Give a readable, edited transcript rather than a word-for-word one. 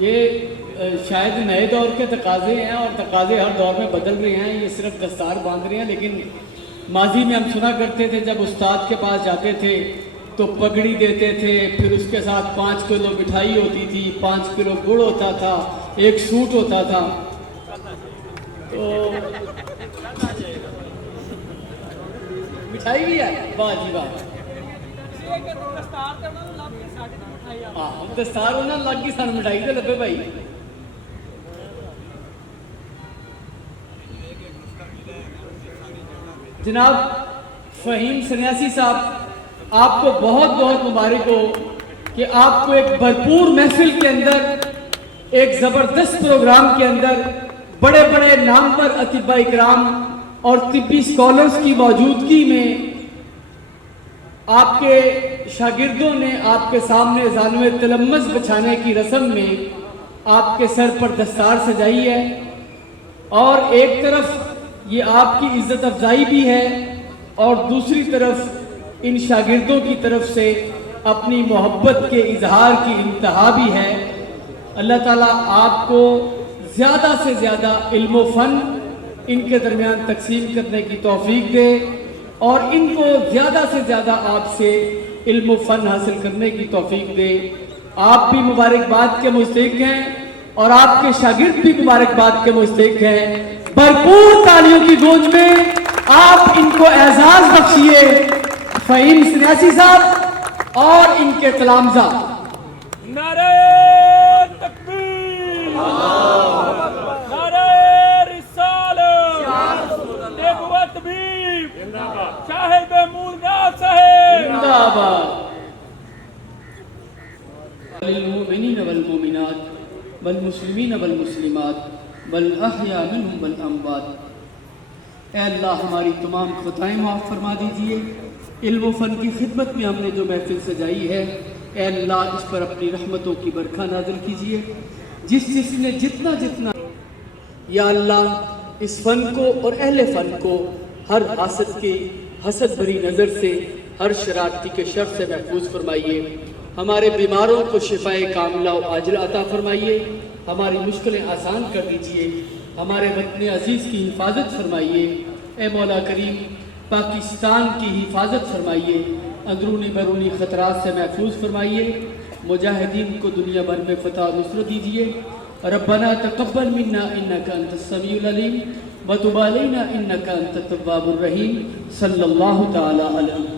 یہ شاید نئے دور کے تقاضے ہیں اور تقاضے ہر دور میں بدل رہے ہیں. یہ صرف دستار باندھ رہے ہیں، لیکن ماضی میں ہم سنا کرتے تھے جب استاد کے پاس جاتے تھے تو پگڑی دیتے تھے، پھر اس کے ساتھ 5 کلو مٹھائی ہوتی تھی، 5 کلو گڑ ہوتا تھا، ایک سوٹ ہوتا تھا. تو مٹھائی بھی ہے، واہ جی واہ. ہاں دستار ہونا لگ گئی سان مٹھائی تو لبے بھائی. جناب فہیم سنیاسی صاحب، آپ کو بہت بہت مبارک ہو کہ آپ کو ایک بھرپور محفل کے اندر، ایک زبردست پروگرام کے اندر بڑے بڑے نامور اطباء اکرام اور طبی اسکالرز کی موجودگی میں آپ کے شاگردوں نے آپ کے سامنے زانوِ تلمذ بچھانے کی رسم میں آپ کے سر پر دستار سجائی ہے. اور ایک طرف یہ آپ کی عزت افزائی بھی ہے اور دوسری طرف ان شاگردوں کی طرف سے اپنی محبت کے اظہار کی انتہا بھی ہے. اللہ تعالیٰ آپ کو زیادہ سے زیادہ علم و فن ان کے درمیان تقسیم کرنے کی توفیق دے اور ان کو زیادہ سے زیادہ آپ سے علم و فن حاصل کرنے کی توفیق دے. آپ بھی مبارکباد کے مستحق ہیں اور آپ کے شاگرد بھی مبارکباد کے مستحق ہیں. بھرپور تالیوں کی گونج میں آپ ان کو اعزاز بخشیے فہیم سنیاسی صاحب اور ان کے تلامذہ. نعرہ تکبیر، نعرہ رسالت، نبوت بھی، صاحب مولدہ صاحب زندہ باد. للمؤمنین والمؤمنات والمسلمین والمسلمات والاحیاء منہم والاموات. اے اللہ ہماری تمام خطائیں معاف فرما دیجئے. علم و فن کی خدمت میں ہم نے جو محفل سجائی ہے، اے اللہ اس پر اپنی رحمتوں کی برکھا نازل کیجئے. جس نے جتنا یا اللہ اس فن کو اور اہل فن کو ہر حسد بری نظر سے، ہر شرارتی کے شر سے محفوظ فرمائیے. ہمارے بیماروں کو شفائے کاملہ و عاجلہ عطا فرمائیے. ہماری مشکلیں آسان کر دیجئے. ہمارے وطن عزیز کی حفاظت فرمائیے. اے مولا کریم پاکستان کی حفاظت فرمائیے. اندرونی بیرونی خطرات سے محفوظ فرمائیے. مجاہدین کو دنیا بھر میں فتح و نصرت دیجئے. ربنا تقبل منا انک انت السمیع العلیم وتب علینا انک انت التواب الرحیم. صلی اللہ تعالی علیہ